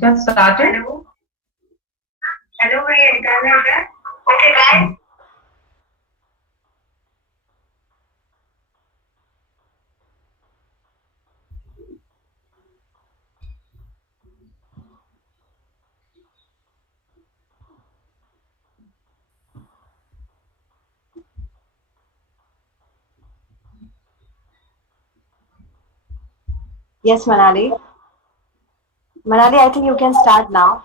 Just started? Hello. Hello, भैया निकालना है Okay, guys. Yes, Manali. Manali, I think you can start now.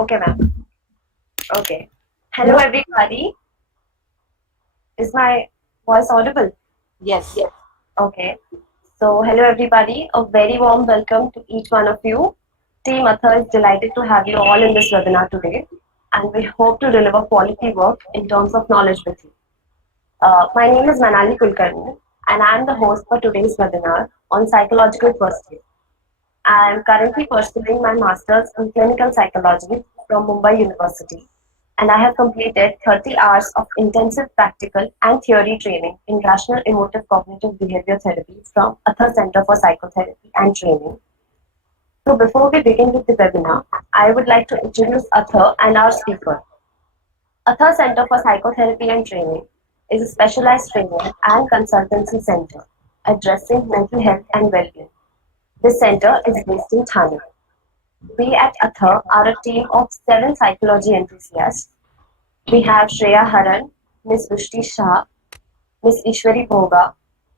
Okay, ma'am. Okay. Hello, everybody. Is my voice audible? Yes. Okay. So, hello, everybody. A very warm welcome to each one of you. Team Atha is delighted to have you all in this webinar today, and we hope to deliver quality work in terms of knowledge with you. My name is Manali Kulkarni, and I am the host for today's webinar on psychological first aid. I am currently pursuing my master's in clinical psychology from Mumbai University, and I have completed 30 hours of intensive practical and theory training in rational emotive cognitive behavior therapy from Atha Center for Psychotherapy and Training. So before we begin with the webinar, I would like to introduce Atha and our speaker. Atha Center for Psychotherapy and Training is a specialized training and consultancy center addressing mental health and well-being. This center is based in Thane. We at Atha are a team of 7 psychology enthusiasts. We have Shreya Haran, Ms. Vishti Shah, Ms. Ishwari Bhoga,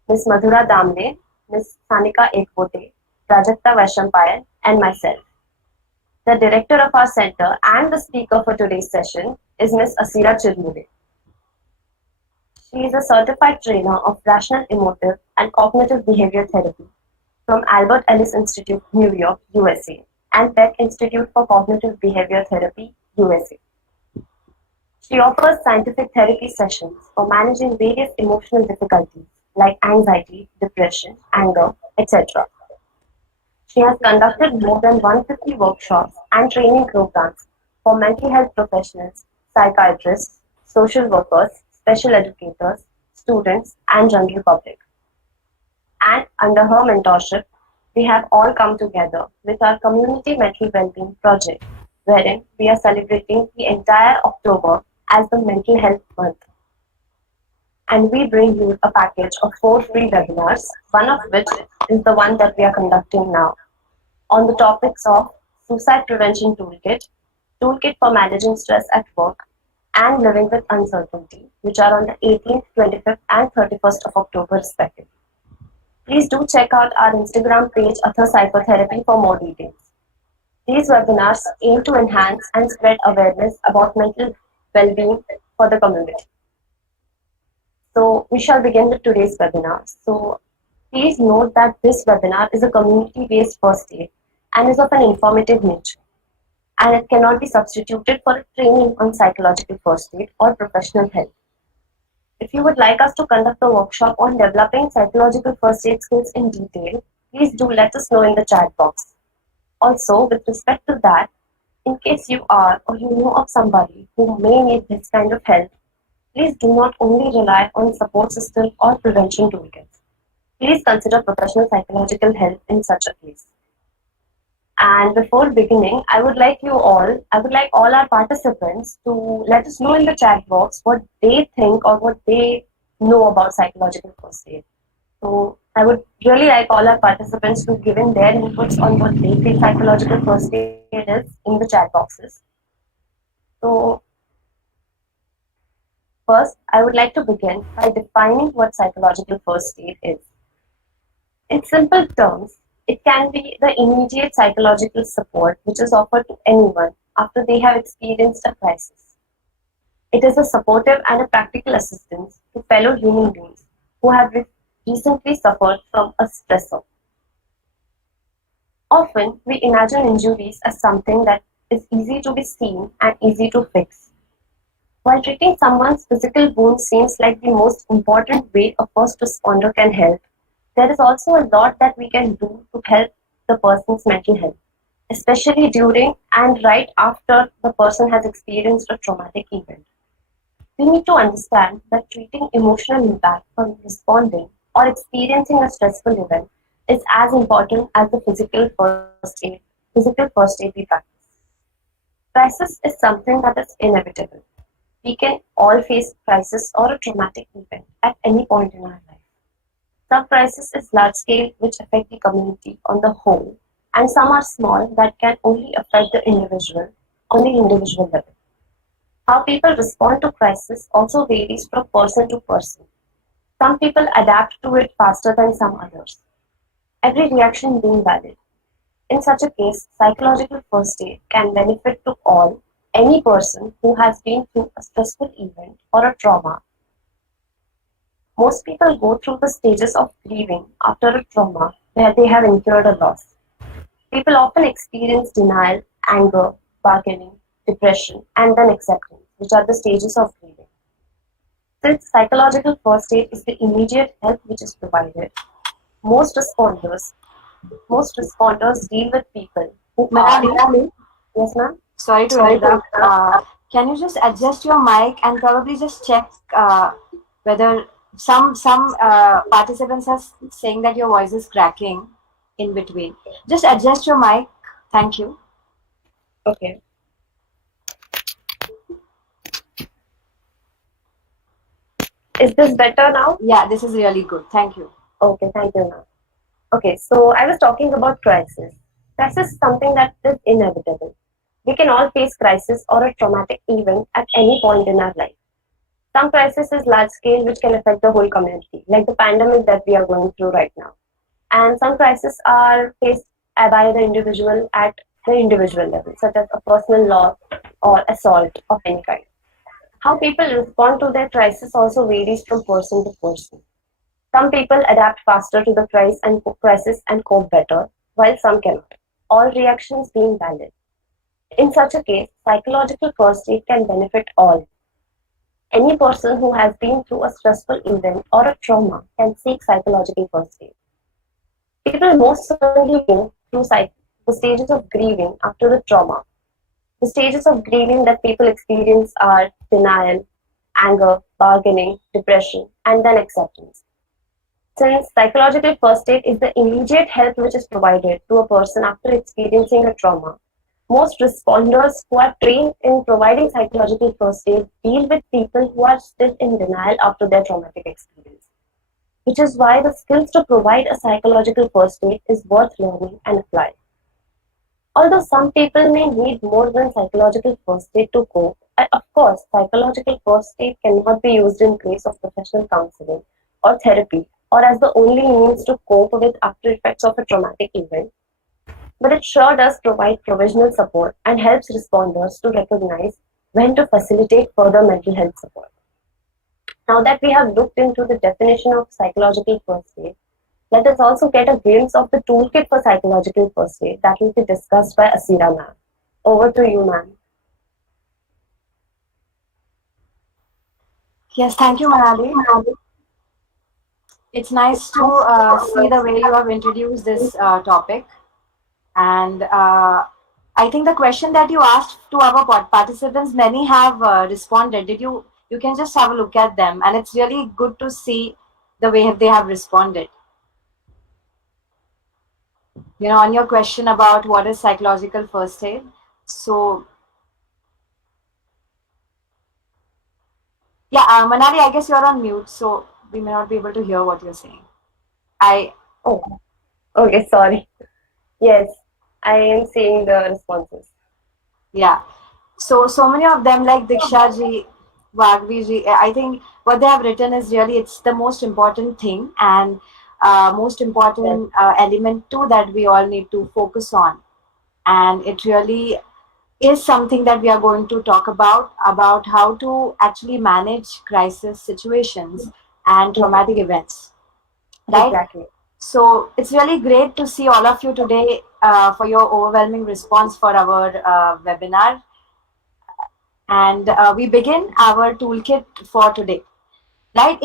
Ms. Madhura Damle, Ms. Sanika Ekbote, Prajakta Vaishampayan, and myself. The director of our center and the speaker for today's session is Ms. Asira Chirmuley. She is a certified trainer of rational emotive and cognitive behavior therapy from Albert Ellis Institute, New York, USA, and Peck Institute for Cognitive Behavior Therapy, USA. She offers scientific therapy sessions for managing various emotional difficulties like anxiety, depression, anger, etc. She has conducted more than 150 workshops and training programs for mental health professionals, psychiatrists, social workers, special educators, students, and general public. And under her mentorship, we have all come together with our community mental well-being project, wherein we are celebrating the entire October as the Mental Health Month. And we bring you a package of 4 free webinars, one of which is the one that we are conducting now, on the topics of Suicide Prevention Toolkit, Toolkit for Managing Stress at Work, and Living with Uncertainty, which are on the 18th, 25th, and 31st of October respectively. Please do check out our Instagram page, Atha Psychotherapy, for more details. These webinars aim to enhance and spread awareness about mental well-being for the community. So we shall begin with today's webinar. So please note that this webinar is a community-based first aid and is of an informative nature, and it cannot be substituted for a training on psychological first aid or professional help. If you would like us to conduct a workshop on developing psychological first aid skills in detail, please do let us know in the chat box. Also, with respect to that, in case you are or you know of somebody who may need this kind of help, please do not only rely on support system or prevention toolkits. Please consider professional psychological help in such a case. And before beginning, I would like all our participants to let us know in the chat box what they think or what they know about psychological first aid. So I would really like all our participants to give in their inputs on what they feel psychological first aid is in the chat boxes. So first, I would like to begin by defining what psychological first aid is. In simple terms, it can be the immediate psychological support which is offered to anyone after they have experienced a crisis. It is a supportive and a practical assistance to fellow human beings who have recently suffered from a stressor. Often, we imagine injuries as something that is easy to be seen and easy to fix. While treating someone's physical wound seems like the most important way a first responder can help, there is also a lot that we can do to help the person's mental health, especially during and right after the person has experienced a traumatic event. We need to understand that treating emotional impact from responding or experiencing a stressful event is as important as the physical first aid physical first aid we practice. Crisis is something that is inevitable. We can all face crisis or a traumatic event at any point in our life. Some crisis is large scale which affect the community on the whole, and some are small that can only affect the individual on the individual level. How people respond to crisis also varies from person to person. Some people adapt to it faster than some others. Every reaction being valid. In such a case, psychological first aid can benefit to all, any person who has been through a stressful event or a trauma. Most people go through the stages of grieving after a trauma where they have incurred a loss. People often experience denial, anger, bargaining, depression, and then acceptance, which are the stages of grieving. Since psychological first aid is the immediate help which is provided, most responders most responders deal with people who are. Manali, Yes, ma'am. sorry to interrupt. Can you just adjust your mic and probably just check whether some participants are saying that your voice is cracking in between. Just adjust your mic. Thank you. Okay. Is this better now? Yeah, this is really good. Thank you. Okay, thank you, ma'am. Okay, so I was talking about crisis. Crisis is something that is inevitable. We can all face crisis or a traumatic event at any point in our life. Some crisis is large scale which can affect the whole community, like the pandemic that we are going through right now. And some crises are faced by the individual at the individual level, such as a personal loss or assault of any kind. How people respond to their crisis also varies from person to person. Some people adapt faster to the crisis and cope better, while some cannot. All reactions being valid. In such a case, psychological first aid can benefit all. Any person who has been through a stressful event or a trauma can seek psychological first aid. People most certainly go through the stages of grieving after the trauma. The stages of grieving that people experience are denial, anger, bargaining, depression, and then acceptance. Since psychological first aid is the immediate help which is provided to a person after experiencing a trauma, most responders who are trained in providing psychological first aid deal with people who are still in denial after their traumatic experience, which is why the skills to provide a psychological first aid is worth learning and applying. Although some people may need more than psychological first aid to cope, and of course, psychological first aid cannot be used in place of professional counseling or therapy or as the only means to cope with after effects of a traumatic event, but it sure does provide provisional support and helps responders to recognize when to facilitate further mental health support. Now that we have looked into the definition of psychological first aid, let us also get a glimpse of the toolkit for psychological first aid that will be discussed by Asira ma'am. Over to you, ma'am. Yes, thank you, Manali. It's nice to see the way you have introduced this topic. And I think the question that you asked to our participants, many have responded. You can just have a look at them, and it's really good to see the way they have responded. On your question about what is psychological first aid. So, yeah, Manali, I guess you're on mute, so we may not be able to hear what you're saying. Oh, okay, sorry. Yes, I am seeing the responses. Yeah. So many of them, like Diksha ji, Vagvi ji, I think what they have written is really, it's the most important thing and most important element too that we all need to focus on. And it really is something that we are going to talk about how to actually manage crisis situations and traumatic events, right? Exactly. So it's really great to see all of you today for your overwhelming response for our webinar. And we begin our toolkit for today. Right,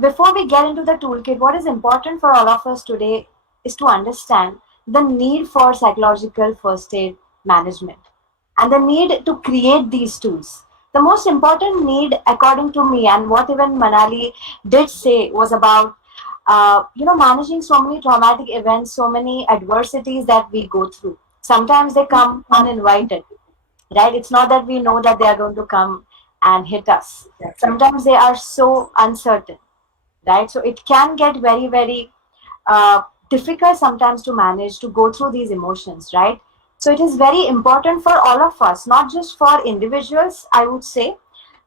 before we get into the toolkit, what is important for all of us today is to understand the need for psychological first aid management and the need to create these tools. The most important need, according to me, and what even Manali did say, was about managing so many traumatic events, so many adversities that we go through. Sometimes they come uninvited, right? It's not that we know that they are going to come and hit us. Sometimes they are so uncertain, right? So it can get very, very difficult sometimes to manage to go through these emotions, right? So it is very important for all of us, not just for individuals, I would say,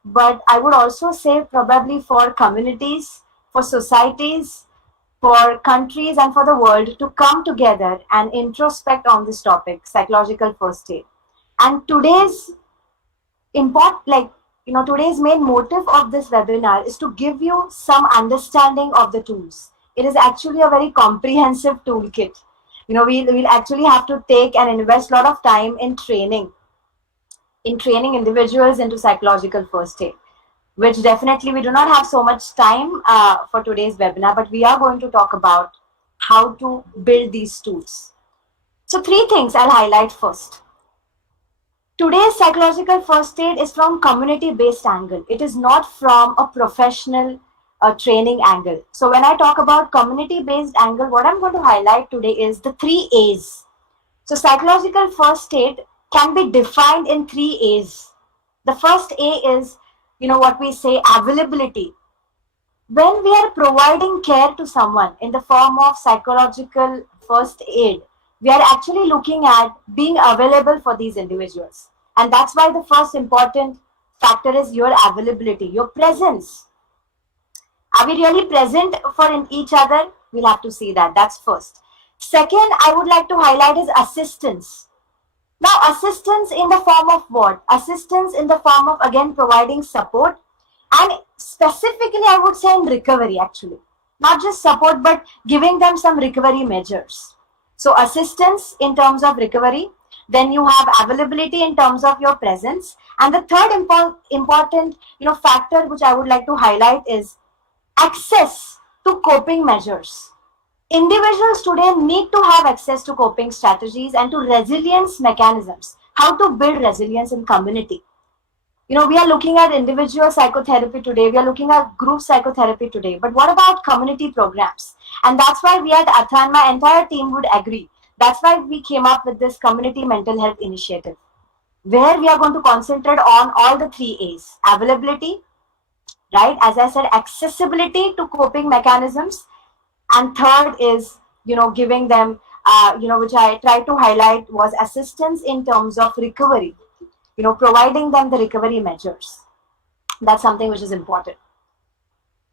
but I would also say probably for communities, for societies, for countries, and for the world to come together and introspect on this topic, psychological first aid. And today's main motive of this webinar is to give you some understanding of the tools. It is actually a very comprehensive toolkit. We'll actually have to take and invest a lot of time in training individuals into psychological first aid, which definitely we do not have so much time for today's webinar, but we are going to talk about how to build these tools. So 3 things I'll highlight first. Today's psychological first aid is from community-based angle. It is not from a professional training angle. So when I talk about community-based angle, what I'm going to highlight today is the 3 A's. So psychological first aid can be defined in 3 A's. The first A is, what we say, availability. When we are providing care to someone in the form of psychological first aid, we are actually looking at being available for these individuals. And that's why the first important factor is your availability, your presence. Are we really present for each other? We'll have to see that. That's first. Second, I would like to highlight is assistance. Now, assistance in the form of what? Assistance in the form of, again, providing support, and specifically, I would say in recovery, actually. Not just support, but giving them some recovery measures. So assistance in terms of recovery, then you have availability in terms of your presence. And the third important factor which I would like to highlight is access to coping measures. Individuals today need to have access to coping strategies and to resilience mechanisms. How to build resilience in community. We are looking at individual psychotherapy today. We are looking at group psychotherapy today. But what about community programs? And that's why we at Atha and my entire team would agree. That's why we came up with this community mental health initiative, where we are going to concentrate on all the 3 A's. Availability, right? As I said, accessibility to coping mechanisms. And third is, giving them, which I tried to highlight was assistance in terms of recovery. Providing them the recovery measures. That's something which is important.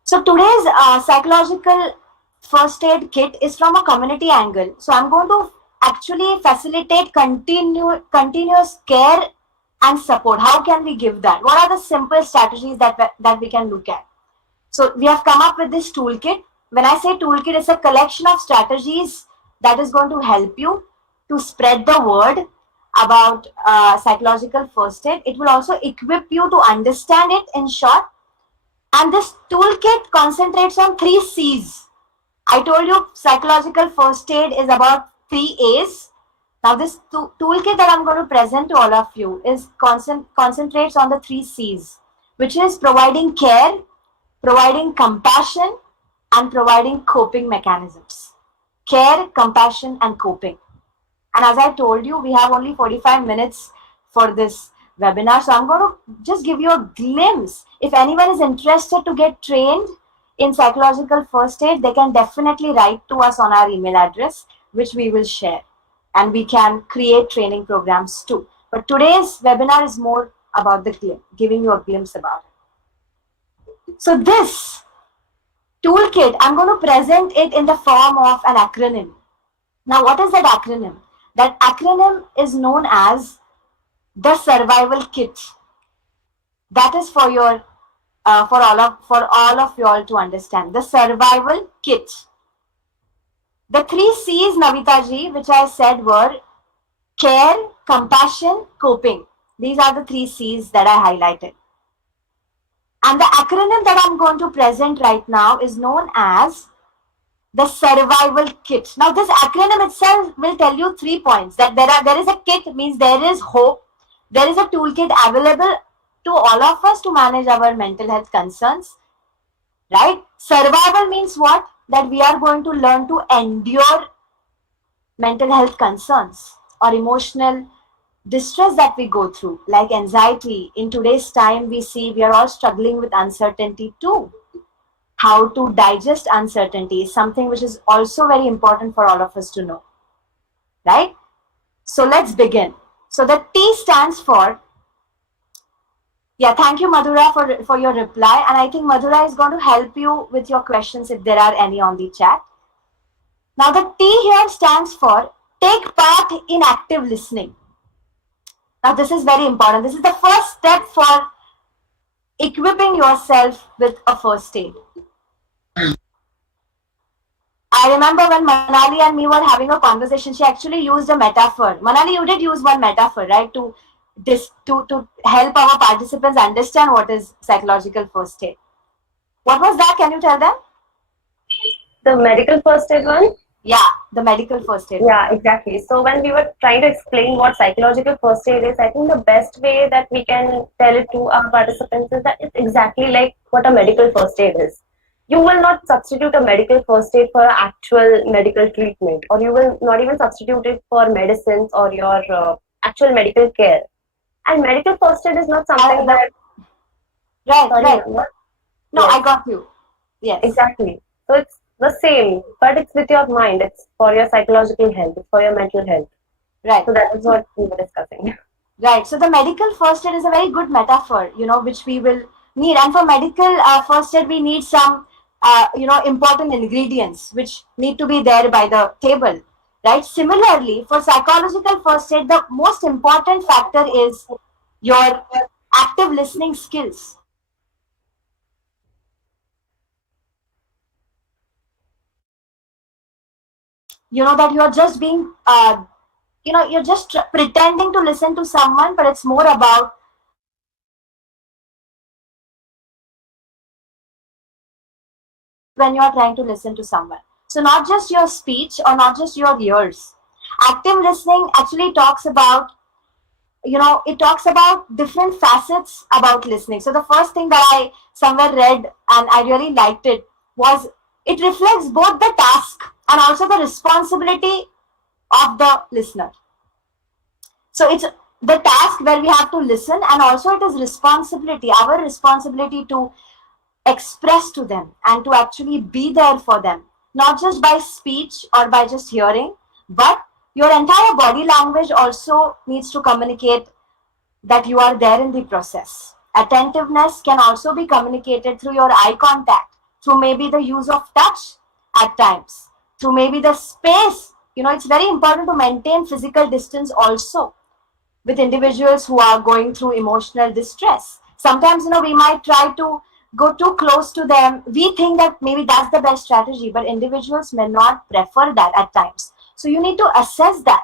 So today's psychological first aid kit is from a community angle. So I'm going to actually facilitate continuous care and support. How can we give that? What are the simple strategies that we can look at? So we have come up with this toolkit. When I say toolkit, it's a collection of strategies that is going to help you to spread the word about psychological first aid. It will also equip you to understand it in short. And this toolkit concentrates on 3 C's. I told you psychological first aid is about 3 A's. Now this toolkit that I'm going to present to all of you is concentrates on the 3 C's, which is providing care, providing compassion, and providing coping mechanisms. Care, compassion, and coping. And as I told you, we have only 45 minutes for this webinar. So I'm going to just give you a glimpse. If anyone is interested to get trained in psychological first aid, they can definitely write to us on our email address, which we will share. And we can create training programs too. But today's webinar is more about the glimpse, giving you a glimpse about it. So this toolkit, I'm going to present it in the form of an acronym. Now, what is that acronym? That acronym is known as the survival kit. That is for your for all of you all to understand. The survival kit. The 3 C's, Navita ji, which I said were care, compassion, coping. These are the 3 C's that I highlighted. And the acronym that I'm going to present right now is known as the survival kit. Now this acronym itself will tell you 3 points, that there is a kit, means there is hope, there is a toolkit available to all of us to manage our mental health concerns, right? Survival means what? That we are going to learn to endure mental health concerns. or emotional distress that we go through, like anxiety. In today's time, we see we are all struggling with uncertainty too. How to digest uncertainty is something which is also very important for all of us to know, right? So let's begin. So the T stands for, yeah, thank you, Madhura, for your reply. And I think Madhura is going to help you with your questions if there are any on the chat. Now, the T here stands for take part in active listening. Now, this is very important. This is the first step for equipping yourself with a first aid. I remember when Manali and me were having a conversation, she actually used a metaphor. Manali, you did use one metaphor, right, to help our participants understand what is psychological first aid. What was that? Can you tell them? The medical first aid one? Yeah, the medical first aid. Yeah, exactly. So when we were trying to explain what psychological first aid is, I think the best way that we can tell it to our participants is that it's exactly like what a medical first aid is. You will not substitute a medical first aid for actual medical treatment, or you will not even substitute it for medicines or your actual medical care. And medical first aid is not something that. Right, Sorry, right. Nanda. No, Yes. I got you. Yes. Exactly. So it's the same, but it's with your mind. It's for your psychological health. It's for your mental health. Right. So that is what we were discussing. Right. So the medical first aid is a very good metaphor, which we will need. And for medical first aid, we need some, important ingredients which need to be there by the table. Right. Similarly, for psychological first aid, the most important factor is your active listening skills. That you're just being, you're just pretending to listen to someone, but it's more about when you're trying to listen to someone. So not just your speech or not just your ears. Active listening actually talks about, it talks about different facets about listening. So the first thing that I somewhere read and I really liked it was it reflects both the task and also the responsibility of the listener. So it's the task where we have to listen, and also it is responsibility, our responsibility to express to them and to actually be there for them, not just by speech or by just hearing, but your entire body language also needs to communicate that you are there in the process. Attentiveness can also be communicated through your eye contact, through maybe the use of touch at times, through maybe the space. It's very important to maintain physical distance also with individuals who are going through emotional distress. Sometimes, we might try to go too close to them. We think that maybe that's the best strategy, but individuals may not prefer that at times. So you need to assess that,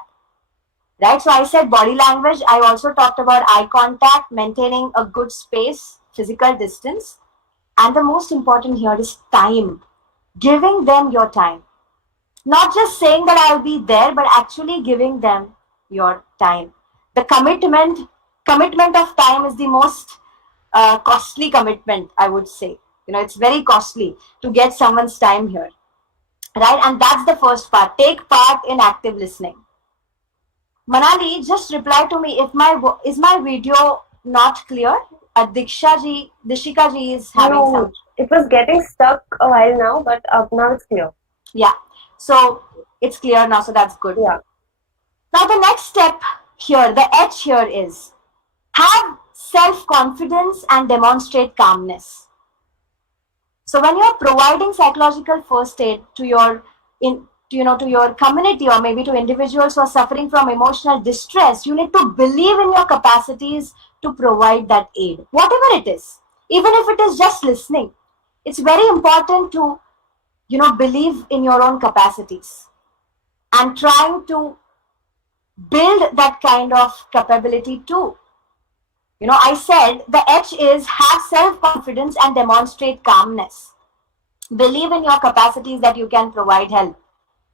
right? So I said body language. I also talked about eye contact, maintaining a good space, physical distance. And the most important here is time, giving them your time. Not just saying that I'll be there, but actually giving them your time. The commitment of time is the most costly commitment, I would say. It's very costly to get someone's time here, right? And that's the first part. Take part in active listening. Manali, just reply to me if is my video not clear? Dishika ji is having No, some. it was getting stuck a while now, but now it's clear. Yeah. So it's clear now, so that's good. Yeah. Now the next step here, the H here is have self-confidence and demonstrate calmness. So when you're providing psychological first aid to your to your community, or maybe to individuals who are suffering from emotional distress, you need to believe in your capacities to provide that aid, whatever it is, even if it is just listening. It's very important to believe in your own capacities and trying to build that kind of capability too. I said the H is have self-confidence and demonstrate calmness. Believe in your capacities that you can provide help.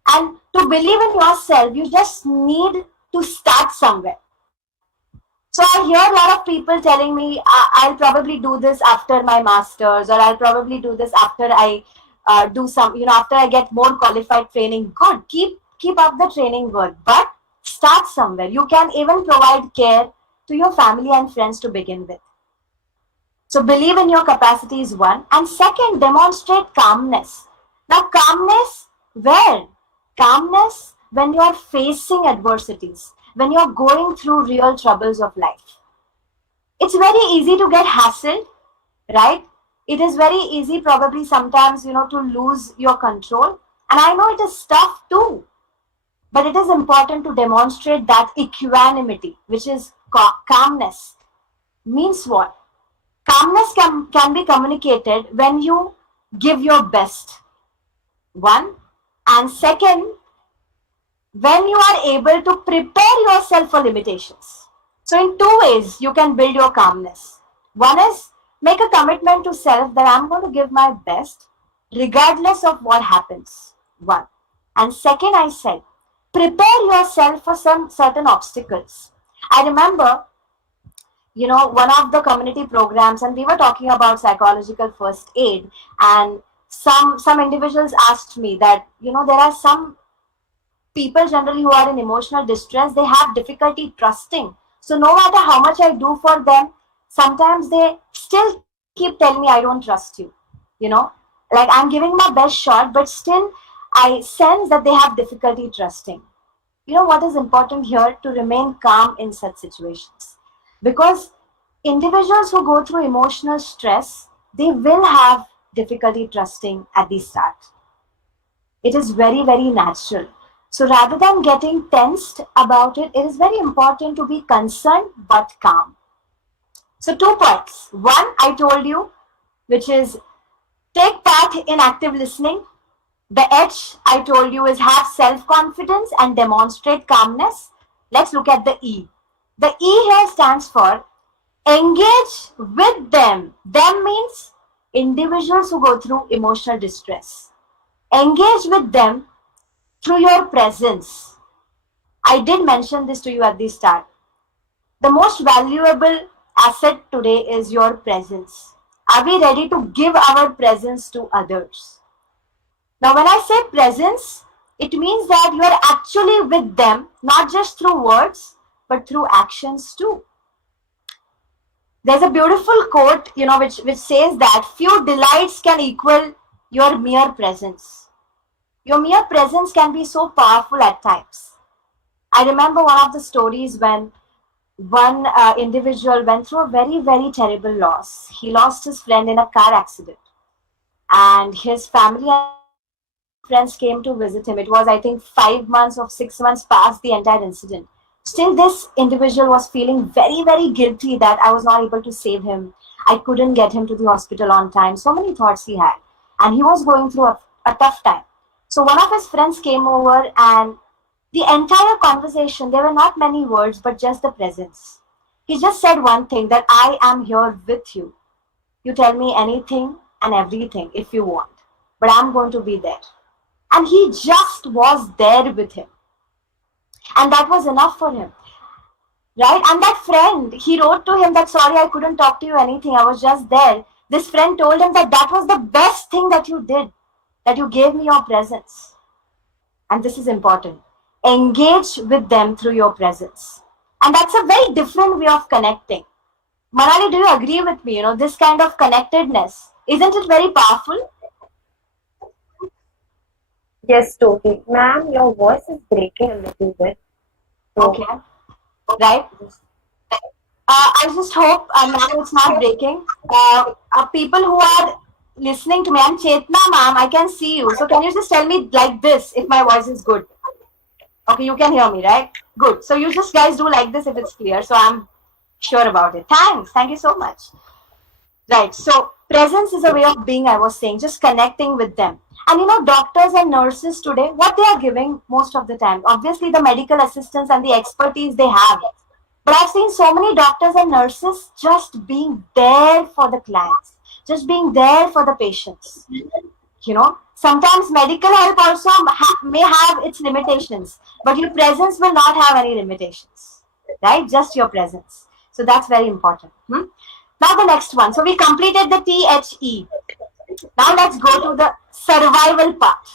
And to believe in yourself, you just need to start somewhere. So I hear a lot of people telling me, I'll probably do this after my master's, or I'll probably do this after I do some, after I get more qualified training. Good, keep up the training work. But Start somewhere. You can even provide care to your family and friends to begin with. So believe in your capacity is one. And second, demonstrate calmness. Now, calmness where? Calmness when you are facing adversities, when you are going through real troubles of life. It's very easy to get hassled, right? It is very easy, probably sometimes, to lose your control. And I know it is tough too, but it is important to demonstrate that equanimity, which is calmness. Means what? Calmness can be communicated when you give your best. One. And second, when you are able to prepare yourself for limitations. So, in two ways, you can build your calmness. One is make a commitment to self that I'm going to give my best regardless of what happens. One. And second, I said, prepare yourself for some certain obstacles. I remember, one of the community programs, and we were talking about psychological first aid, and some individuals asked me that, there are some people generally who are in emotional distress, they have difficulty trusting. So no matter how much I do for them, sometimes they still keep telling me, I don't trust you. You know, like I'm giving my best shot, but still I sense that they have difficulty trusting. You know what is important here? To remain calm in such situations. Because individuals who go through emotional stress, they will have difficulty trusting at the start. It is very, very natural. So rather than getting tensed about it, it is very important to be concerned but calm. So 2 points. One, I told you, which is take part in active listening. The H I told you is have self-confidence and demonstrate calmness. Let's look at the E. The E here stands for engage with them. Them means individuals who go through emotional distress. Engage with them through your presence. I did mention this to you at the start. The most valuable asset today is your presence. Are we ready to give our presence to others? Now, when I say presence, it means that you are actually with them, not just through words, but through actions too. There's a beautiful quote, which says that few delights can equal your mere presence. Your mere presence can be so powerful at times. I remember one of the stories when one individual went through a very, very terrible loss. He lost his friend in a car accident, and his family and friends came to visit him. It was, I think, 5 months or 6 months past the entire incident. Still, this individual was feeling very, very guilty that I was not able to save him. I couldn't get him to the hospital on time. So many thoughts he had. And he was going through a tough time. So one of his friends came over, and the entire conversation, there were not many words, but just the presence. He just said one thing, that I am here with you. You tell me anything and everything if you want, but I'm going to be there. And he just was there with him. And that was enough for him. Right? And that friend, he wrote to him that, sorry, I couldn't talk to you anything. I was just there. This friend told him that that was the best thing that you did, that you gave me your presence. And this is important. Engage with them through your presence. And that's a very different way of connecting. Manali, do you agree with me? This kind of connectedness, isn't it very powerful? Yes, totally. Ma'am, your voice is breaking a little bit. So, Okay. Right? I just hope now it's not breaking. People who are listening to me, I'm Chetna, ma'am. I can see you. So can you just tell me like this if my voice is good? Okay, you can hear me, right? Good. So you just guys do like this if it's clear. So I'm sure about it. Thanks. Thank you so much. Right. So presence is a way of being, I was saying, just connecting with them. And doctors and nurses today, what they are giving most of the time, obviously the medical assistance and the expertise they have. But I've seen so many doctors and nurses just being there for the clients, just being there for the patients. Sometimes medical help also may have its limitations, but your presence will not have any limitations, right? Just your presence. So that's very important. Now the next one. So we completed the THE. Now let's go to the survival part.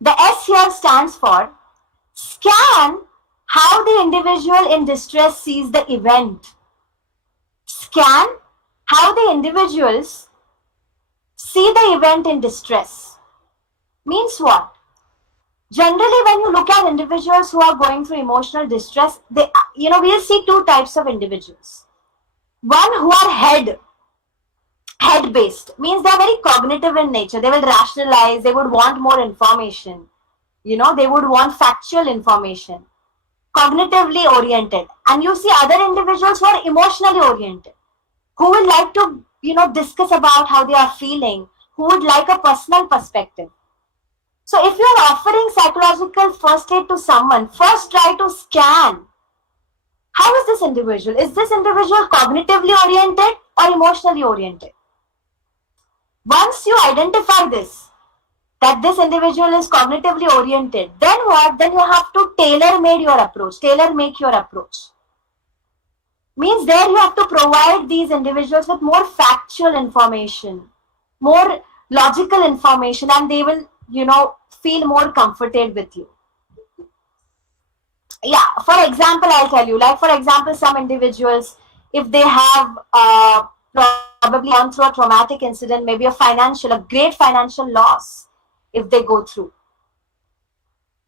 The S here stands for Scan how the individual in distress sees the event. Scan how the individuals see the event in distress. Means what? Generally, when you look at individuals who are going through emotional distress, we'll see two types of individuals. One who are head based, means they're very cognitive in nature. They will rationalize, they would want more information. They would want factual information, cognitively oriented. And you see other individuals who are emotionally oriented, who will like to, discuss about how they are feeling, who would like a personal perspective. So if you are offering psychological first aid to someone, first try to scan. How is this individual? Is this individual cognitively oriented or emotionally oriented? Once you identify this, that this individual is cognitively oriented, then what? Then you have to tailor-make your approach. Means there you have to provide these individuals with more factual information, more logical information, and they will, feel more comforted with you. Yeah, for example, I'll tell you, like for example, some individuals, if they have probably gone through a traumatic incident, maybe a great financial loss, if they go through.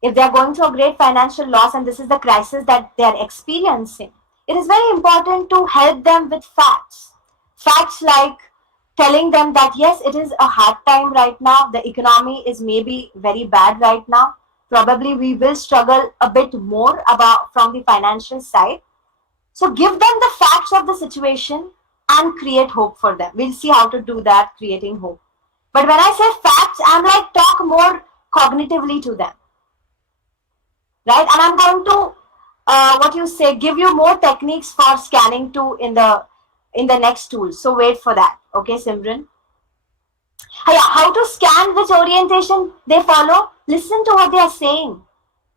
If they are going through a great financial loss and this is the crisis that they are experiencing, it is very important to help them with facts. Facts like telling them that yes, it is a hard time right now. The economy is maybe very bad right now. Probably we will struggle a bit more from the financial side. So give them the facts of the situation and create hope for them. We'll see how to do that, creating hope. But when I say facts, I'm like talk more cognitively to them. Right? And I'm going to, give you more techniques for scanning too in the next tool. So wait for that. Okay, Simran? How to scan, which orientation they follow? Listen to what they are saying.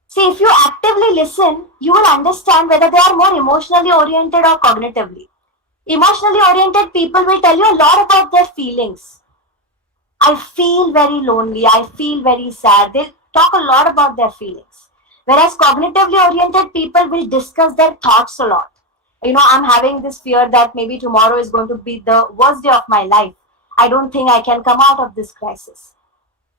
See, if you actively listen, you will understand whether they are more emotionally oriented or cognitively. Emotionally oriented people will tell you a lot about their feelings. I feel very lonely. I feel very sad. They talk a lot about their feelings. Whereas cognitively oriented people will discuss their thoughts a lot. I'm having this fear that maybe tomorrow is going to be the worst day of my life. I don't think I can come out of this crisis.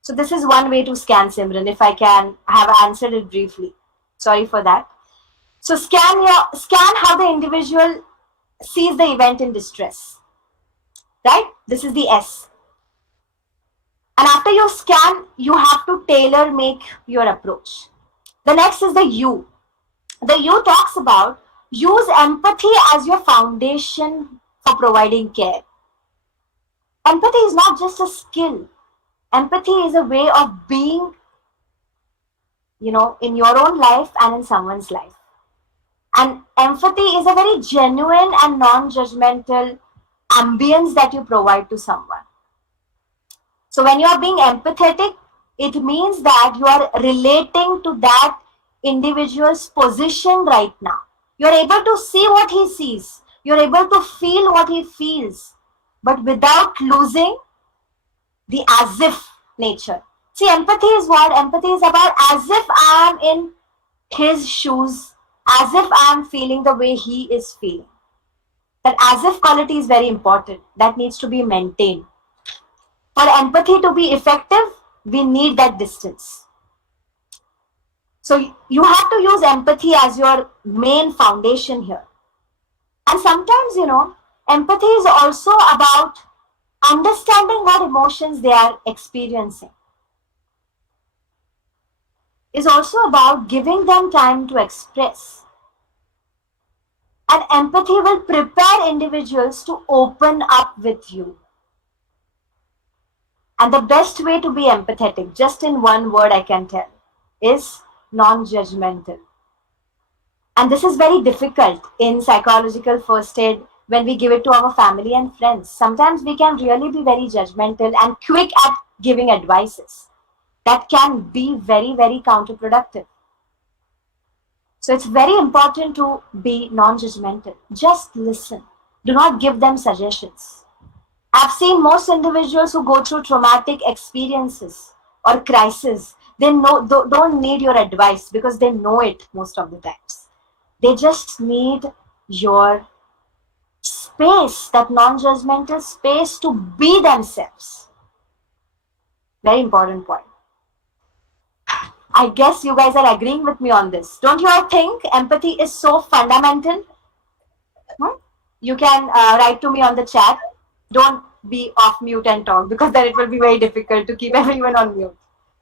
So this is one way to scan, Simran, if I can have answered it briefly. Sorry for that. So scan how the individual sees the event in distress. Right? This is the S. And after you scan, you have to tailor-make your approach. The next is the U. The U talks about use empathy as your foundation for providing care. Empathy is not just a skill. Empathy is a way of being, in your own life and in someone's life. And empathy is a very genuine and non-judgmental ambience that you provide to someone. So when you are being empathetic, it means that you are relating to that individual's position right now. You're able to see what he sees. You're able to feel what he feels, but without losing the as if nature. See, empathy is what? Empathy is about as if I am in his shoes, as if I am feeling the way he is feeling. That as if quality is very important. That needs to be maintained. For empathy to be effective, we need that distance. So you have to use empathy as your main foundation here. And sometimes, empathy is also about understanding what emotions they are experiencing. It's also about giving them time to express. And empathy will prepare individuals to open up with you. And the best way to be empathetic, just in one word I can tell, is non-judgmental. And this is very difficult in psychological first aid when we give it to our family and friends. Sometimes we can really be very judgmental and quick at giving advices. That can be very, very counterproductive. So it's very important to be non-judgmental. Just listen. Do not give them suggestions. I've seen most individuals who go through traumatic experiences or crises. They don't need your advice because they know it most of the times. They just need your space, that non-judgmental space to be themselves. Very important point. I guess you guys are agreeing with me on this. Don't you all think empathy is so fundamental? You can write to me on the chat. Don't be off mute and talk, because then it will be very difficult to keep everyone on mute.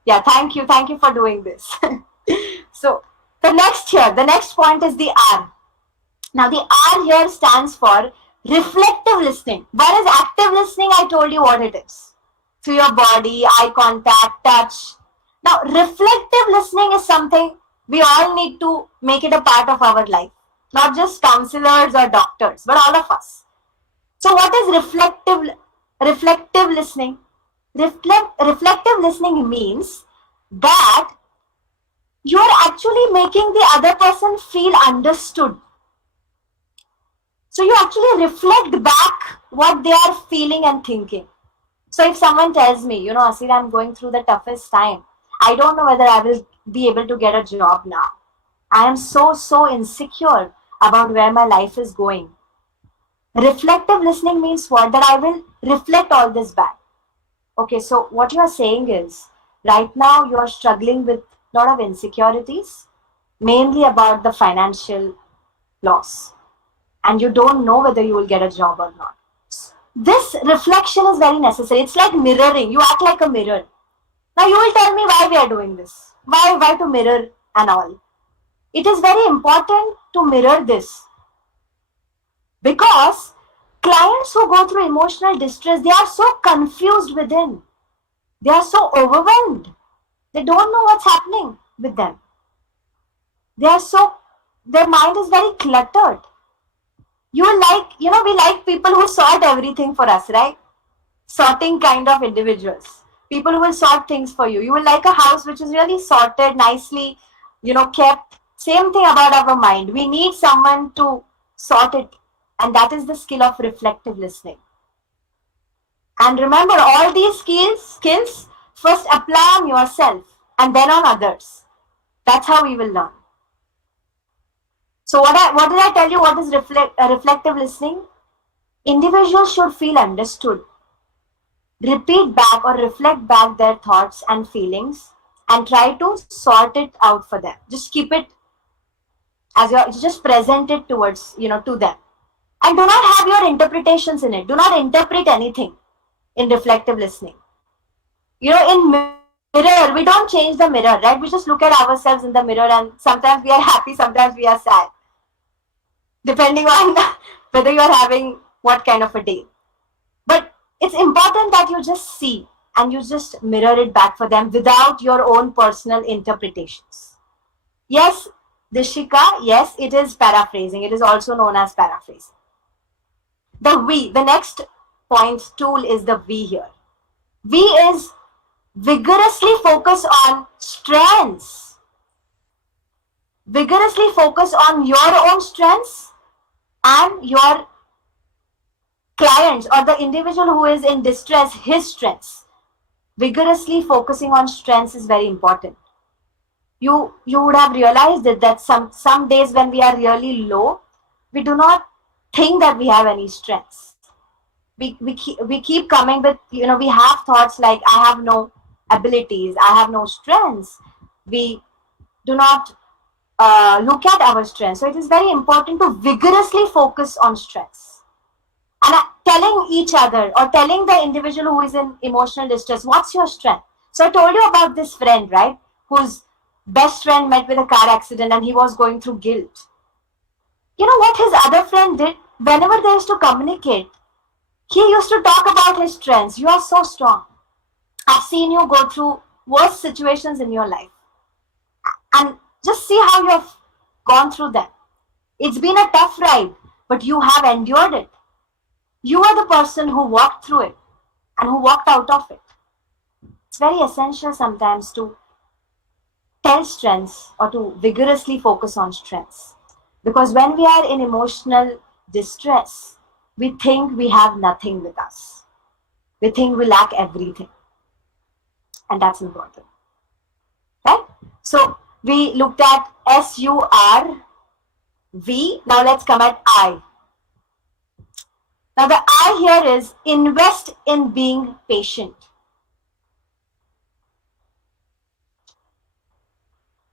Yeah, thank you. Thank you for doing this. So the next point is the R. Now the R here stands for reflective listening. Whereas active listening, I told you what it is. Through your body, eye contact, touch. Now reflective listening is something we all need to make it a part of our life. Not just counselors or doctors, but all of us. So what is reflective listening? Reflective listening means that you are actually making the other person feel understood. So you actually reflect back what they are feeling and thinking. So if someone tells me, Asira, I'm going through the toughest time, I don't know whether I will be able to get a job now. I am so insecure about where my life is going. Reflective listening means what? That I will reflect all this back. Okay, so what you are saying is, right now you are struggling with a lot of insecurities, mainly about the financial loss, and you don't know whether you will get a job or not. This reflection is very necessary. It's like mirroring. You act like a mirror. Now you will tell me why we are doing this. Why to mirror and all. It is very important to mirror this, because clients who go through emotional distress, they are so confused within. They are so overwhelmed. They don't know what's happening with them. Their mind is very cluttered. We like people who sort everything for us, right? Sorting kind of individuals. People who will sort things for you. You will like a house which is really sorted, nicely, kept. Same thing about our mind. We need someone to sort it. And that is the skill of reflective listening. And remember, all these skills first apply on yourself and then on others. That's how we will learn. So what did I tell you? What is reflective listening? Individuals should feel understood. Repeat back or reflect back their thoughts and feelings and try to sort it out for them. Just keep it as just present it towards, to them. And do not have your interpretations in it. Do not interpret anything in reflective listening. In mirror, we don't change the mirror, right? We just look at ourselves in the mirror, and sometimes we are happy, sometimes we are sad, depending on whether you are having what kind of a day. But it's important that you just see and you just mirror it back for them without your own personal interpretations. Yes, Dishika, yes, it is paraphrasing. It is also known as paraphrasing. The next point tool is the V here. V is vigorously focus on strengths. Vigorously focus on your own strengths and your clients or the individual who is in distress, his strengths. Vigorously focusing on strengths is very important. You would have realized that some days when we are really low, we do not think that we have any strengths. We keep coming with, we have thoughts like, I have no abilities, I have no strengths. We do not look at our strengths. So it is very important to vigorously focus on strengths. And telling each other or telling the individual who is in emotional distress, what's your strength? So I told you about this friend, right? Whose best friend met with a car accident and he was going through guilt. You know what his other friend did? Whenever they used to communicate, he used to talk about his strengths. You are so strong. I've seen you go through worse situations in your life. And just see how you have gone through them. It's been a tough ride, but you have endured it. You are the person who walked through it and who walked out of it. It's very essential sometimes to tell strengths or to vigorously focus on strengths. Because when we are in emotional distress, we think we have nothing with us. We think we lack everything. And that's important. So we looked at SUR, V. Now let's come at I. Now the I here is invest in being patient.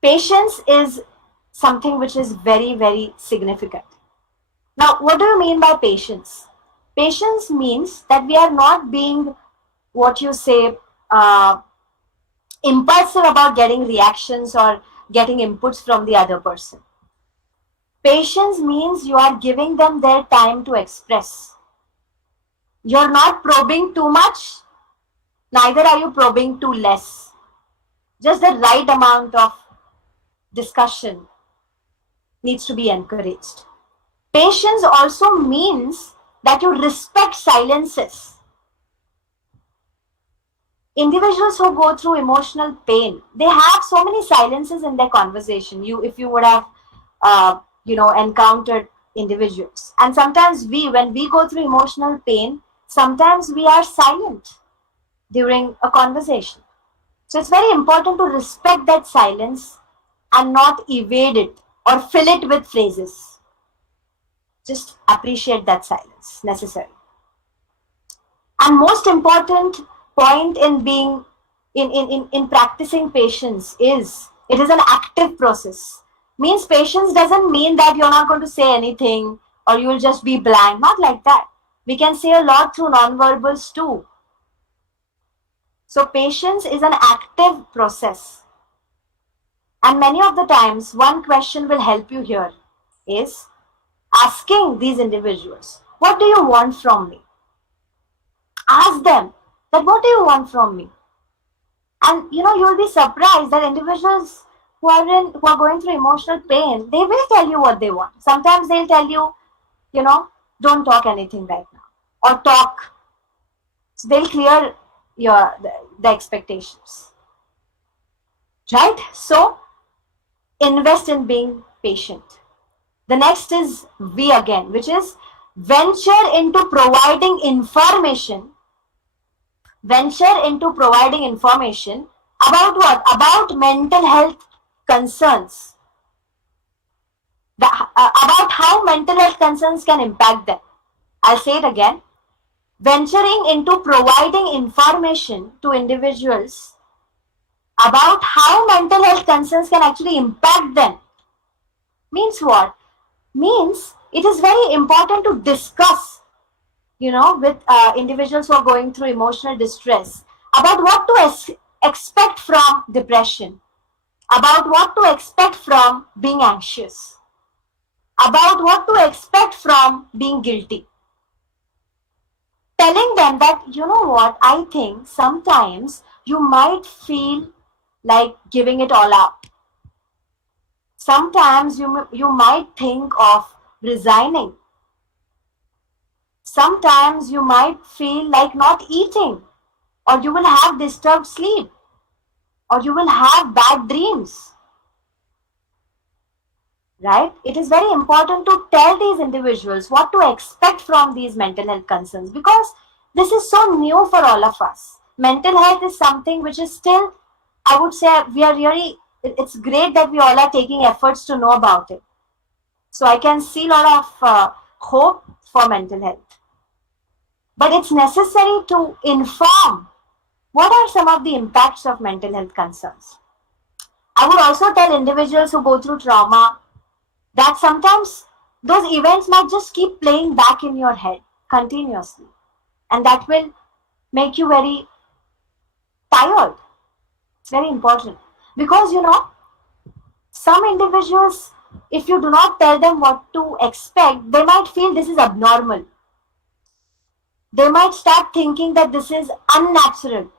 Patience is something which is very, very significant. Now, what do you mean by patience? Patience means that we are not being, what you say, impulsive about getting reactions or getting inputs from the other person. Patience means you are giving them their time to express. You're not probing too much, neither are you probing too less. Just the right amount of discussion needs to be encouraged. Patience also means that you respect silences. Individuals who go through emotional pain, they have so many silences in their conversation. If you would have, encountered individuals, and sometimes when we go through emotional pain, sometimes we are silent during a conversation. So it's very important to respect that silence and not evade it or fill it with phrases. Just appreciate that silence necessary. And most important point in being in practicing patience is it is an active process. Means patience doesn't mean that you're not going to say anything or you'll just be blank. Not like that. We can say a lot through nonverbals too. So patience is an active process. And many of the times, one question will help you here is asking these individuals, what do you want from me? Ask them that what do you want from me? And you'll be surprised that individuals who are going through emotional pain, they will tell you what they want. Sometimes they'll tell you, don't talk anything right now. Or talk. So they'll clear the expectations. Right? So invest in being patient. The next is V again, which is venture into providing information about what? About mental health concerns. About how mental health concerns can impact them. I'll say it again. Venturing into providing information to individuals about how mental health concerns can actually impact them means what? Means it is very important to discuss with individuals who are going through emotional distress about what to expect from depression, about what to expect from being anxious, about what to expect from being guilty. Telling them that, what, I think sometimes you might feel like giving it all up. Sometimes you might think of resigning. Sometimes you might feel like not eating, or you will have disturbed sleep, or you will have bad dreams. Right? It is very important to tell these individuals what to expect from these mental health concerns because this is so new for all of us. Mental health is something which is still, I would say, it's great that we all are taking efforts to know about it. So I can see a lot of hope for mental health. But it's necessary to inform what are some of the impacts of mental health concerns. I would also tell individuals who go through trauma that sometimes those events might just keep playing back in your head continuously. And that will make you very tired. It's very important. Because, some individuals, if you do not tell them what to expect, they might feel this is abnormal. They might start thinking that this is unnatural.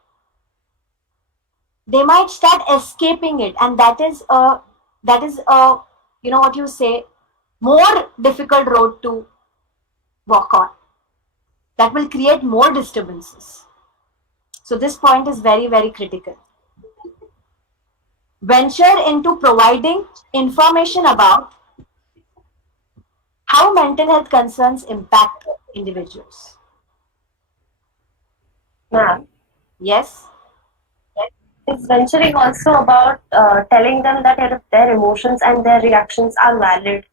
They might start escaping it, and that is a what you say, more difficult road to walk on. That will create more disturbances. So this point is very, very critical. Venture into providing information about how mental health concerns impact individuals. Ma'am, Yes? Is venturing also about telling them that their emotions and their reactions are valid?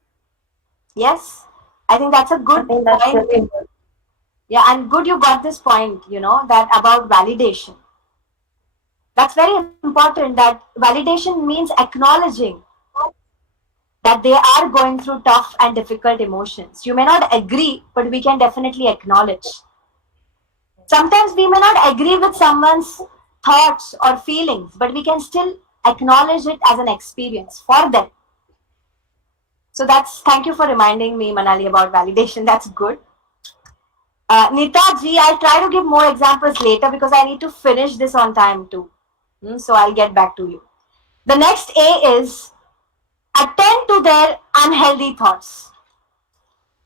Yes, I think that's a I good think that's point. really important. Yeah, and good you got this point, that about validation. That's very important, that validation means acknowledging that they are going through tough and difficult emotions. You may not agree, but we can definitely acknowledge. Sometimes we may not agree with someone's thoughts or feelings, but we can still acknowledge it as an experience for them. So thank you for reminding me, Manali, about validation. That's good. Nita ji, I'll try to give more examples later because I need to finish this on time too. So I'll get back to you. The next A is attend to their unhealthy thoughts.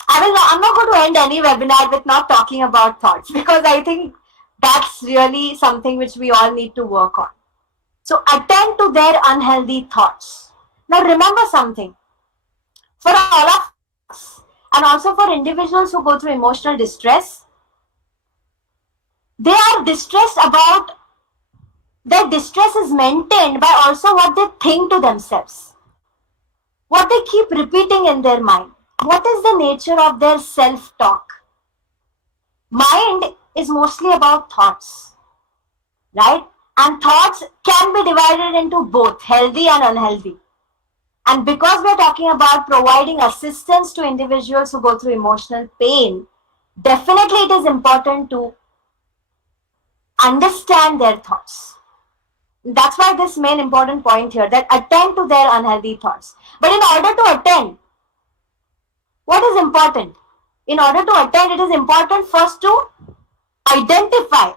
I'm not going to end any webinar with not talking about thoughts because I think that's really something which we all need to work on. So attend to their unhealthy thoughts. Now remember something. For all of us, and also for individuals who go through emotional distress, they are distressed about, their distress is maintained by also what they think to themselves, what they keep repeating in their mind. What is the nature of their self-talk? Mind is mostly about thoughts, right? And thoughts can be divided into both healthy and unhealthy. And because we're talking about providing assistance to individuals who go through emotional pain, definitely it is important to understand their thoughts. That's why this main important point here, that attend to their unhealthy thoughts. But in order to attend, what is important? In order to attend, it is important first to identify,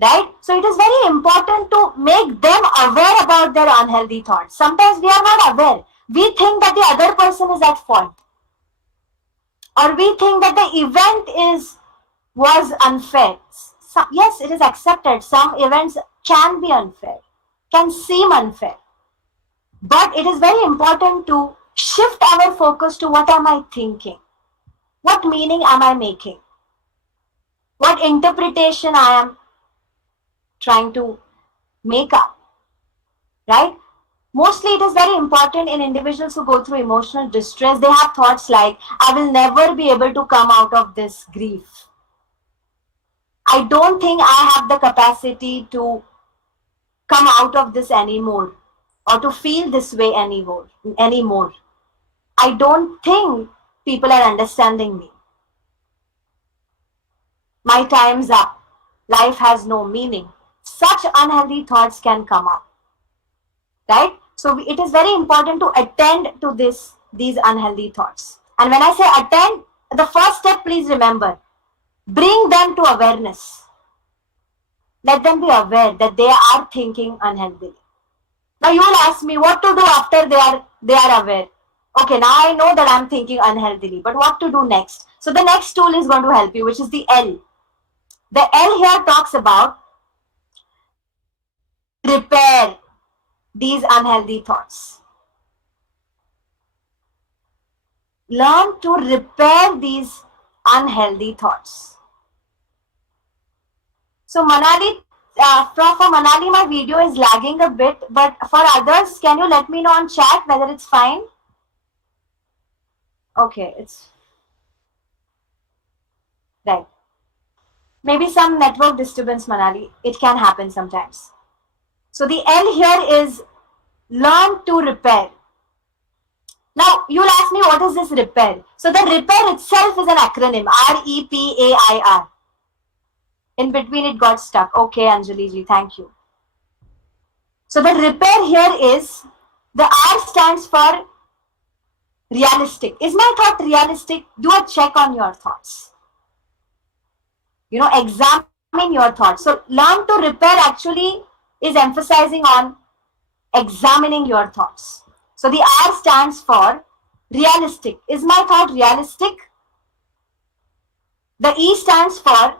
right? So it is very important to make them aware about their unhealthy thoughts. Sometimes we are not aware. We think that the other person is at fault, or we think that the event was unfair. Yes, it is accepted. Some events can be unfair, can seem unfair. But it is very important to shift our focus to what am I thinking? What meaning am I making? What interpretation I am trying to make up, right? Mostly it is very important in individuals who go through emotional distress. They have thoughts like, I will never be able to come out of this grief. I don't think I have the capacity to come out of this anymore or to feel this way anymore. I don't think people are understanding me. My time's up. Life has no meaning. Such unhealthy thoughts can come up, right? So it is very important to attend to these unhealthy thoughts. And when I say attend, the first step, please remember, bring them to awareness. Let them be aware that they are thinking unhealthily. Now you will ask me what to do after they are aware. Okay, now I know that I'm thinking unhealthily, but what to do next? So the next tool is going to help you, which is the L. The L here talks about learn to repair these unhealthy thoughts. Learn to repair these unhealthy thoughts. So Manali, for Manali, my video is lagging a bit, but for others, can you let me know on chat whether it's fine? Okay, it's right. Maybe some network disturbance, Manali. It can happen sometimes. So the L here is learn to repair. Now, you'll ask me, what is this repair? So the repair itself is an acronym, REPAIR. In between it got stuck. Okay, Anjali ji, thank you. So the repair here is, the R stands for realistic. Is my thought realistic? Do a check on your thoughts. Examine your thoughts. So learn to repair actually is emphasizing on examining your thoughts. So the R stands for realistic. Is my thought realistic? The E stands for,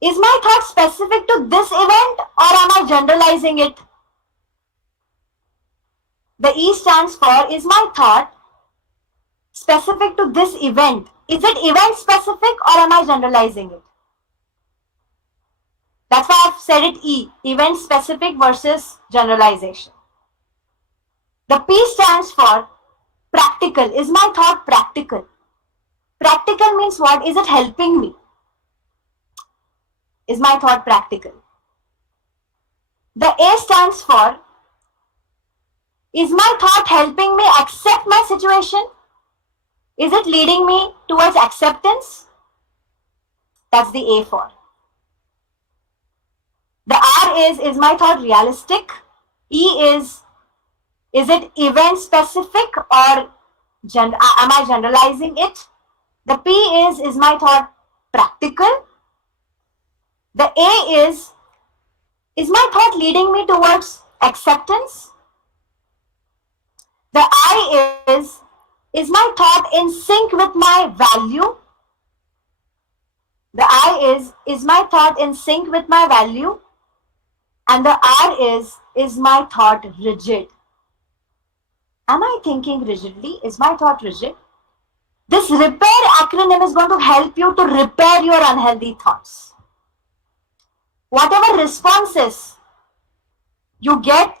is my thought specific to this event or am I generalizing it? The E stands for, is my thought specific to this event? Is it event specific or am I generalizing it? That's why I've said it E, event specific versus generalization. The P stands for practical. Is my thought practical? Practical means what? Is it helping me? Is my thought practical? The A stands for, is my thought helping me accept my situation? Is it leading me towards acceptance? That's the A for. The R is my thought realistic? E is it event specific or am I generalizing it? The P is my thought practical? The A is my thought leading me towards acceptance? The I is my thought in sync with my value? The I is my thought in sync with my value? And the R is my thought rigid? Am I thinking rigidly? Is my thought rigid? This repair acronym is going to help you to repair your unhealthy thoughts. Whatever responses you get,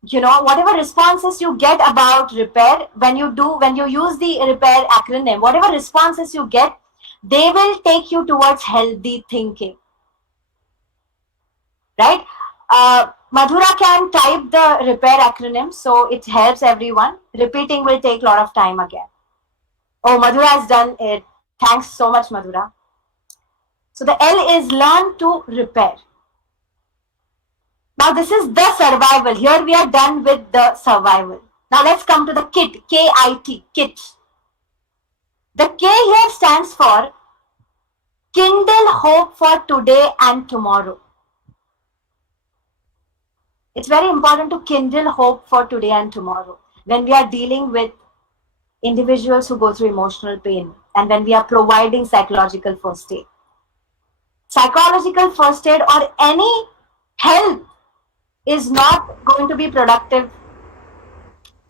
whatever responses you get about repair, when you use the repair acronym, whatever responses you get, they will take you towards healthy thinking. Right? Madhura can type the repair acronym, so it helps everyone. Repeating will take a lot of time again. Oh, Madhura has done it. Thanks so much, Madhura. So the L is learn to repair. Now this is the survival. Here we are done with the survival. Now let's come to the KIT, K-I-T, KIT. The K here stands for kindle hope for today and tomorrow. It's very important to kindle hope for today and tomorrow when we are dealing with individuals who go through emotional pain and when we are providing psychological first aid. Psychological first aid or any help is not going to be productive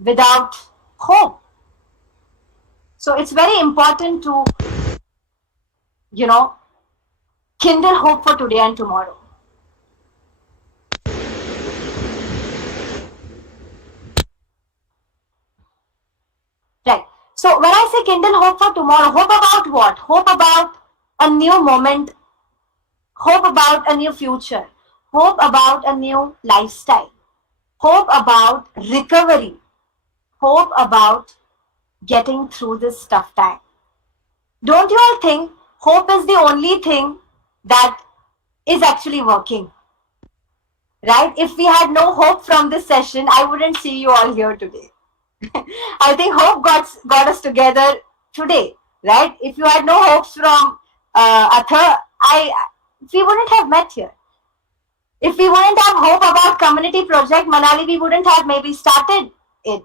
without hope. So it's very important to, kindle hope for today and tomorrow. Right. So when I say kindle hope for tomorrow, hope about what? Hope about a new moment, hope about a new future, hope about a new lifestyle, hope about recovery, hope about getting through this tough time. Don't you all think hope is the only thing that is actually working? Right? If we had no hope from this session, I wouldn't see you all here today. I think hope got us together today, right? If you had no hopes from Atha, we wouldn't have met here. If we wouldn't have hope about community project Manali, we wouldn't have maybe started it.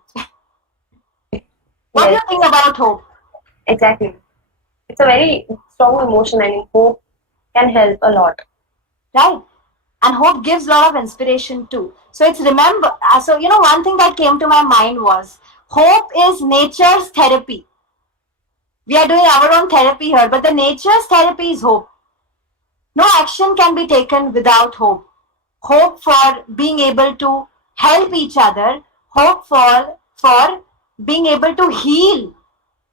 What do you think about hope? Exactly. It's a very strong emotion. I mean, hope can help a lot. Right. And hope gives a lot of inspiration too. So it's one thing that came to my mind was hope is nature's therapy. We are doing our own therapy here, but the nature's therapy is hope. No action can be taken without hope. Hope for being able to help each other, hope for being able to heal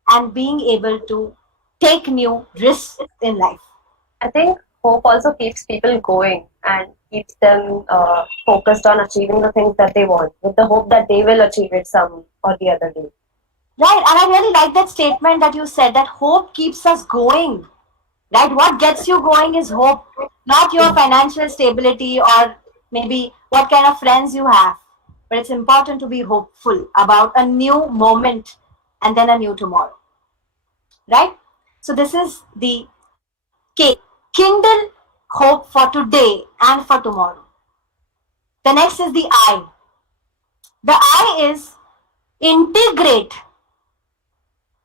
and being able to take new risks in life. I think hope also keeps people going and keeps them focused on achieving the things that they want, with the hope that they will achieve it some or the other day. Right, and I really like that statement that you said, that hope keeps us going. Right, what gets you going is hope, not your financial stability or maybe what kind of friends you have. But it's important to be hopeful about a new moment and then a new tomorrow. Right? So this is the K. Kindle hope for today and for tomorrow. The next is the I. The I is integrate.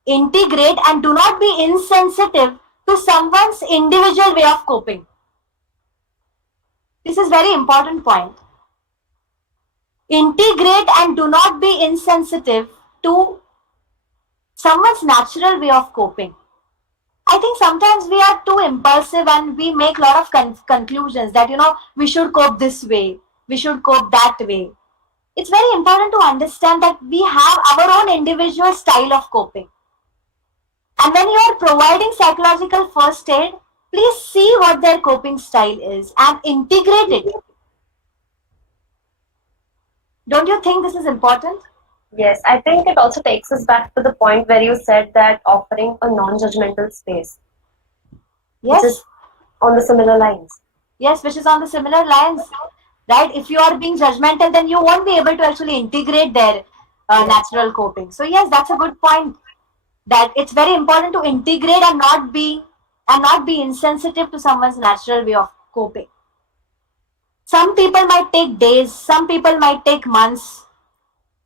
Integrate and do not be insensitive to someone's individual way of coping. This is very important point. Integrate and do not be insensitive to someone's natural way of coping. I think sometimes we are too impulsive and we make a lot of conclusions that, we should cope this way, we should cope that way. It's very important to understand that we have our own individual style of coping. And when you are providing psychological first aid, please see what their coping style is and integrate it. Don't you think this is important? Yes, I think it also takes us back to the point where you said that offering a non-judgmental space, which Yes. is on the similar lines. Yes, which is on the similar lines, right? If you are being judgmental, then you won't be able to actually integrate their Yes. natural coping. So yes, that's a good point. That it's very important to integrate and not be insensitive to someone's natural way of coping. Some people might take days, some people might take months,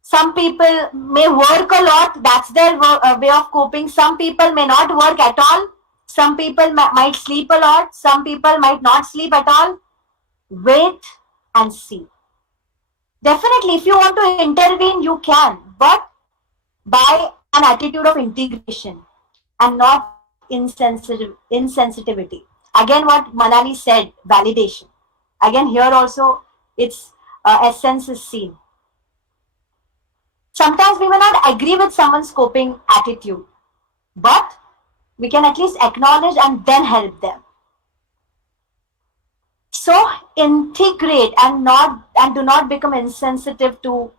some people may work a lot, that's their way of coping. Some people may not work at all, some people might sleep a lot, some people might not sleep at all. Wait and see. Definitely, if you want to intervene, you can, but by an attitude of integration and not insensitivity. Again, what Manali said, validation. Again, here also, its essence is seen. Sometimes we may not agree with someone's coping attitude, but we can at least acknowledge and then help them. So integrate and do not become insensitive to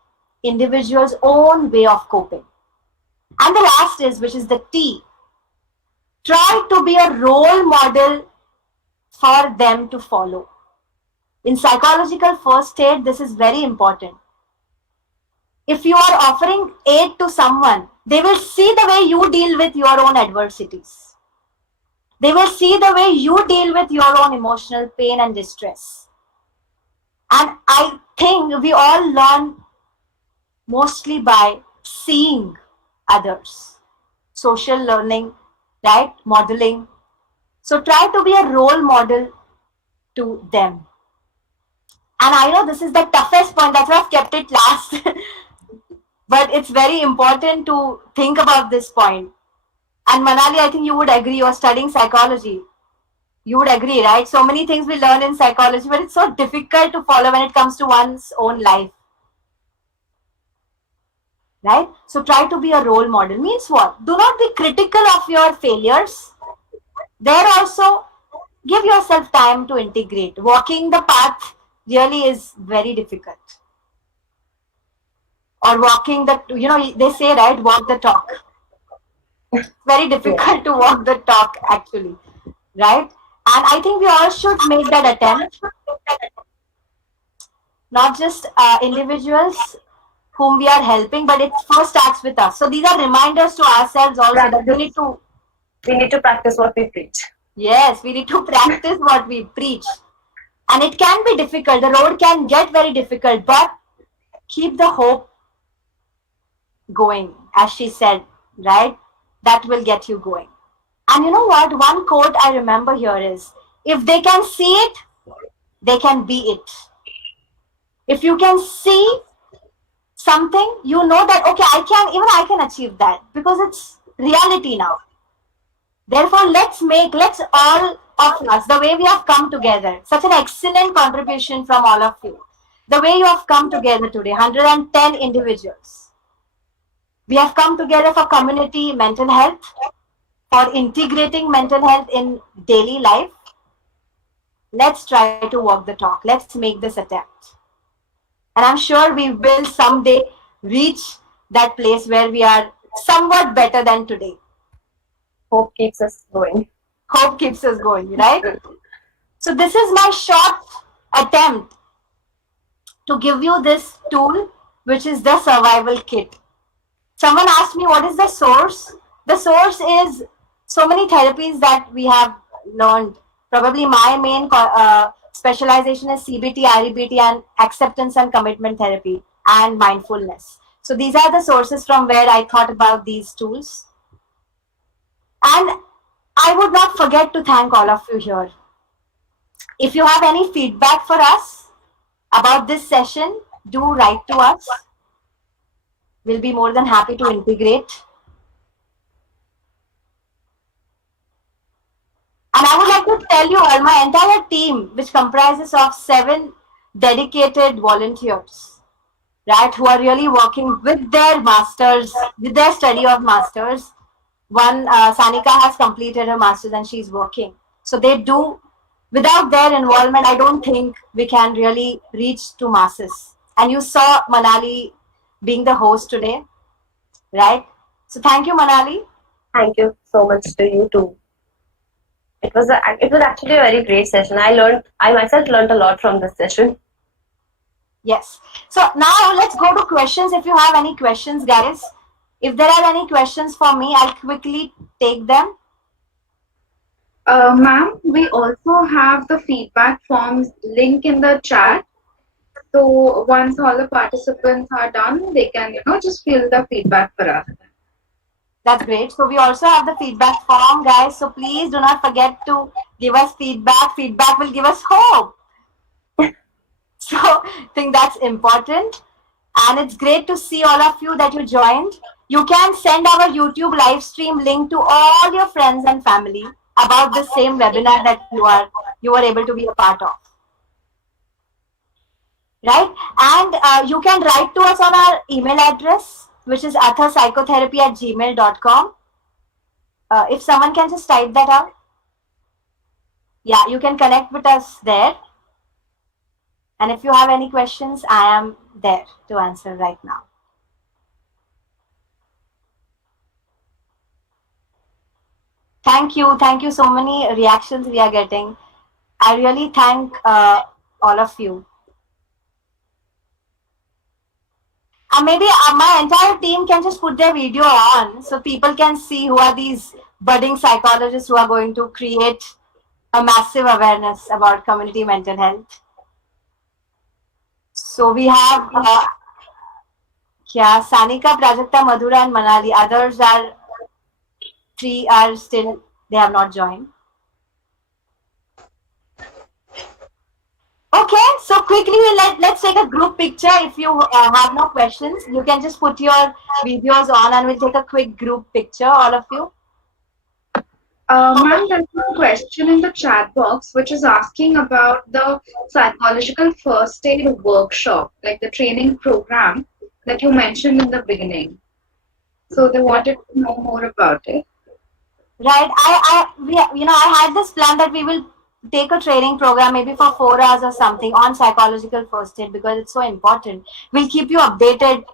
individuals' own way of coping. And the last is, which is the T, try to be a role model for them to follow. In psychological first aid, this is very important. If you are offering aid to someone, they will see the way you deal with your own adversities. They will see the way you deal with your own emotional pain and distress. And I think we all learn mostly by seeing others. Social learning, right? Modeling. So try to be a role model to them. And I know this is the toughest point, that's why I've kept it last. But it's very important to think about this point. And Manali, I think you would agree, you're studying psychology. You would agree, right? So many things we learn in psychology, but it's so difficult to follow when it comes to one's own life. Right? So try to be a role model. Means what? Do not be critical of your failures. There also, give yourself time to integrate. Walking the path really is very difficult. Or walking the, they say, right, walk the talk. It's very difficult to walk the talk, actually. Right? And I think we all should make that attempt. Not just individuals whom we are helping, but it first starts with us. So these are reminders to ourselves also that we need to practice what we preach. Yes, we need to practice what we preach. And it can be difficult. The road can get very difficult, but keep the hope going, as she said, right? That will get you going. And you know what? One quote I remember here is, if they can see it, they can be it. If you can see something, you know that, okay, I can achieve that because it's reality now. Therefore, let's all of us, the way we have come together, such an excellent contribution from all of you. The way you have come together today, 110 individuals. We have come together for community mental health, for integrating mental health in daily life. Let's try to walk the talk. Let's make this attempt. And I'm sure we will someday reach that place where we are somewhat better than today. Hope keeps us going. Hope keeps us going, right? So this is my short attempt to give you this tool, which is the survival kit. Someone asked me, what is the source? The source is so many therapies that we have learned. Probably my main specialization is CBT, IRBT, and acceptance and commitment therapy and mindfulness. So these are the sources from where I thought about these tools. And I would not forget to thank all of you here. If you have any feedback for us about this session, do write to us. We'll be more than happy to integrate. tell you all, my entire team, which comprises of 7 dedicated volunteers, right, who are really working with their masters, with their study of masters. One, Sanika has completed her masters and she's working. So they do, without their involvement, I don't think we can really reach to masses. And you saw Manali being the host today, right? So thank you, Manali. Thank you so much to you too. It was actually a very great session. I myself learned a lot from this session. Yes. So now let's go to questions. If you have any questions, guys, if there are any questions for me, I'll quickly take them. Ma'am, we also have the feedback forms link in the chat. So once all the participants are done, they can, just fill the feedback for us. That's great. So we also have the feedback form, guys. So please do not forget to give us feedback. Feedback will give us hope. So I think that's important. And it's great to see all of you that you joined. You can send our YouTube live stream link to all your friends and family about the same webinar that you were able to be a part of. Right? And you can write to us on our email address, which is athapsychotherapy@gmail.com. If someone can just type that out. Yeah, you can connect with us there. And if you have any questions, I am there to answer right now. Thank you. Thank you. So many reactions we are getting. I really thank all of you. Maybe my entire team can just put their video on so people can see who are these budding psychologists who are going to create a massive awareness about community mental health. So we have Sanika, Prajakta, Madhura, and Manali. Others are 3 are still, they have not joined. Okay, so quickly let's take a group picture. If you have no questions, you can just put your videos on and we'll take a quick group picture, all of you. Ma'am, there's a question in the chat box which is asking about the psychological first aid workshop, like the training program that you mentioned in the beginning. So they wanted to know more about it. Right. I had this plan that we will take a training program maybe for 4 hours or something on psychological first aid because it's so important. We'll keep you updated.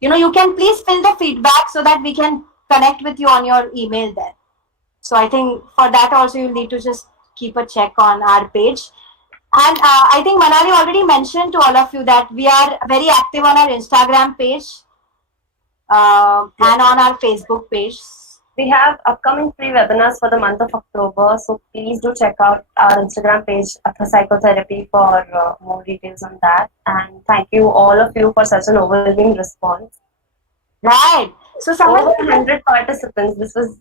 You can please fill the feedback so that we can connect with you on your email there. So I think for that also you'll need to just keep a check on our page. And I think Manali already mentioned to all of you that we are very active on our Instagram page and on our Facebook page. We have upcoming free webinars for the month of October, so please do check out our Instagram page, Atha Psychotherapy, for more details on that. And thank you all of you for such an overwhelming response. Right. So over 100 participants. This was